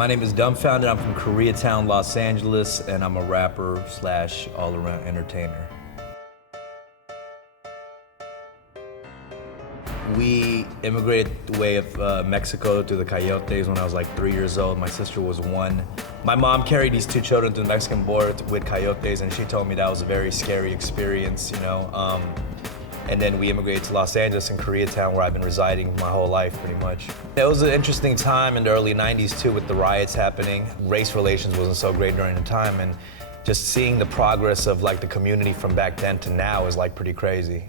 My name is Dumbfoundead. I'm from Koreatown, Los Angeles, and I'm a rapper slash all-around entertainer. We immigrated the way of Mexico through the Coyotes when I was like 3 years old. My sister was 1. My mom carried these 2 children to the Mexican border with Coyotes, and she told me that was a very scary experience, you know. And then we immigrated to Los Angeles and Koreatown, where I've been residing my whole life, pretty much. It was an interesting time in the early 90s too, with the riots happening. Race relations wasn't so great during the time, and just seeing the progress of like the community from back then to now is like pretty crazy.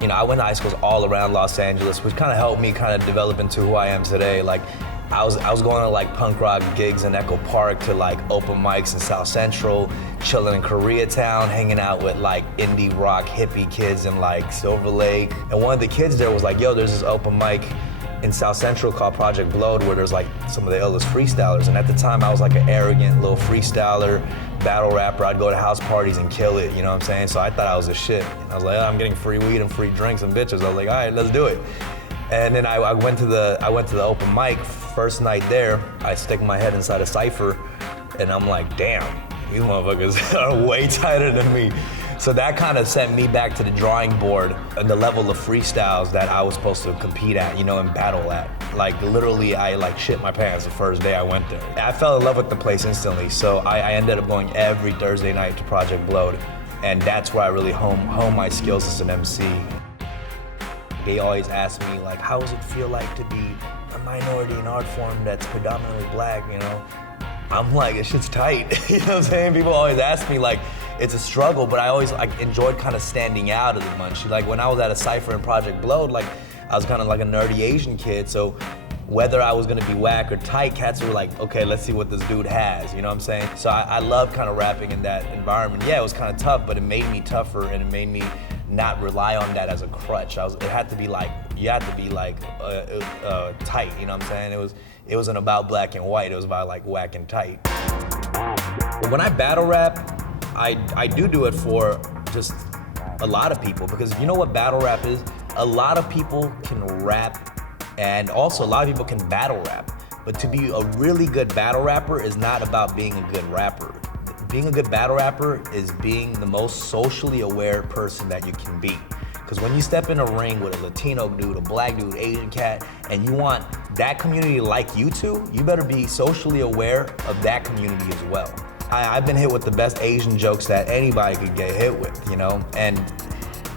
You know, I went to high schools all around Los Angeles, which kind of helped me kind of develop into who I am today. Like, I was going to like punk rock gigs in Echo Park, to like open mics in South Central, chilling in Koreatown, hanging out with like indie rock hippie kids in like Silver Lake. And one of the kids there was like, yo, there's this open mic in South Central called Project Blowed, where there's like some of the illest freestylers. And at the time I was like an arrogant little freestyler, battle rapper. I'd go to house parties and kill it, you know what I'm saying? So I thought I was a shit. I was like, oh, I'm getting free weed and free drinks and bitches. I was like, all right, let's do it. And then I went to the open mic. First night there, I stick my head inside a cypher, and I'm like, damn, these motherfuckers are way tighter than me. So that kind of sent me back to the drawing board and the level of freestyles that I was supposed to compete at, you know, and battle at. Like literally, I like shit my pants the first day I went there. I fell in love with the place instantly, so I ended up going every Thursday night to Project Blowed, and that's where I really hone my skills as an MC. They always ask me, like, how does it feel like to be a minority in art form that's predominantly black, you know? I'm like, this shit's tight, you know what I'm saying? People always ask me, like, it's a struggle, but I always like enjoyed kind of standing out of the bunch. Like when I was at a cypher in Project Blowed, like I was kind of like a nerdy Asian kid, so whether I was gonna be whack or tight, cats were like, okay, let's see what this dude has, you know what I'm saying? So I love kind of rapping in that environment. Yeah, it was kind of tough, but it made me tougher, and it made me not rely on that as a crutch. It had to be like, you had to be like tight, you know what I'm saying? It wasn't about black and white, it was about like whack and tight. But when I battle rap, I do it for just a lot of people, because you know what battle rap is? A lot of people can rap, and also a lot of people can battle rap. But to be a really good battle rapper is not about being a good rapper. Being a good battle rapper is being the most socially aware person that you can be. Because when you step in a ring with a Latino dude, a black dude, Asian cat, and you want that community to like you too, you better be socially aware of that community as well. I've been hit with the best Asian jokes that anybody could get hit with, you know? And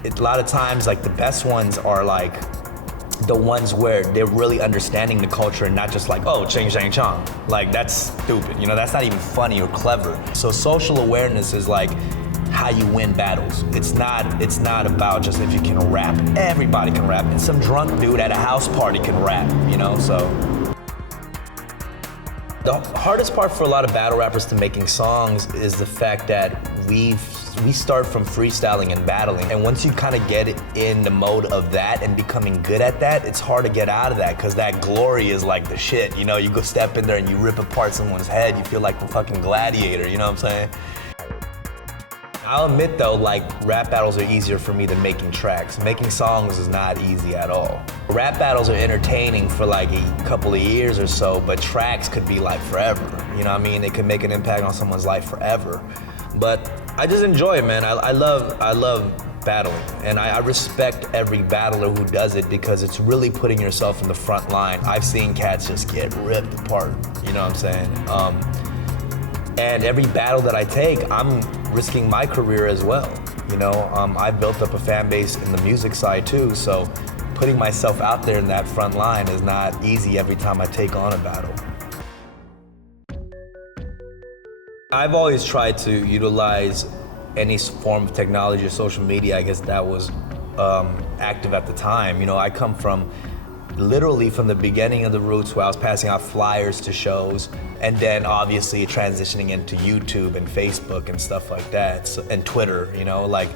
a lot of times, like, the best ones are like the ones where they're really understanding the culture and not just like, oh, ching chang chong. Like, that's stupid, you know? That's not even funny or clever. So social awareness is like how you win battles. It's not about just if you can rap. Everybody can rap. And some drunk dude at a house party can rap, you know? So the hardest part for a lot of battle rappers to making songs is the fact that we start from freestyling and battling, and once you kind of get in the mode of that and becoming good at that, it's hard to get out of that, because that glory is like the shit, you know? You go step in there and you rip apart someone's head, you feel like the fucking gladiator, you know what I'm saying? I'll admit though, like, rap battles are easier for me than making tracks. Making songs is not easy at all. Rap battles are entertaining for like a couple of years or so, but tracks could be like forever. You know what I mean? It could make an impact on someone's life forever. But I just enjoy it, man. I love battling, and I respect every battler who does it, because it's really putting yourself in the front line. I've seen cats just get ripped apart, you know what I'm saying? And every battle that I take, I'm risking my career as well. You know, I've built up a fan base in the music side too, so putting myself out there in that front line is not easy every time I take on a battle. I've always tried to utilize any form of technology or social media, I guess, that was active at the time. You know, I come from literally from the beginning of the roots, where I was passing out flyers to shows, and then obviously transitioning into YouTube and Facebook and stuff like that, so, and Twitter, you know, like,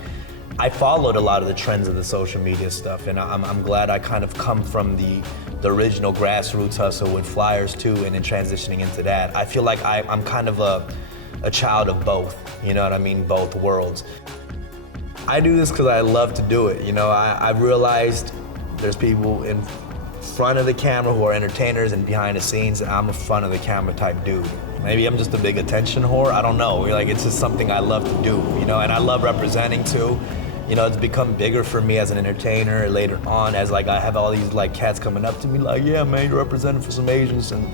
I followed a lot of the trends of the social media stuff, and I'm glad I kind of come from the original grassroots hustle with flyers too, and then transitioning into that. I feel like I'm kind of a child of both, you know what I mean, both worlds. I do this because I love to do it, you know. I've realized there's people in front of the camera who are entertainers and behind the scenes, I'm a front of the camera type dude. Maybe I'm just a big attention whore, I don't know. Like, it's just something I love to do, you know, and I love representing too. You know, it's become bigger for me as an entertainer later on, as like I have all these like cats coming up to me like, yeah man, you're representing for some Asians. And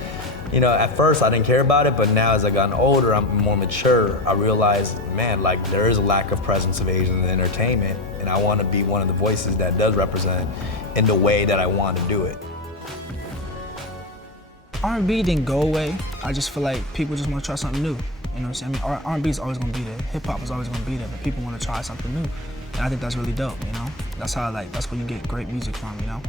you know, at first I didn't care about it, but now as I gotten older, I'm more mature, I realized, man, like there is a lack of presence of Asians in entertainment, and I want to be one of the voices that does represent in the way that I want to do it. R&B didn't go away. I just feel like people just want to try something new. You know what I'm saying? I mean, R&B is always going to be there. Hip hop is always going to be there, but people want to try something new. And I think that's really dope, you know? That's where you get great music from, you know?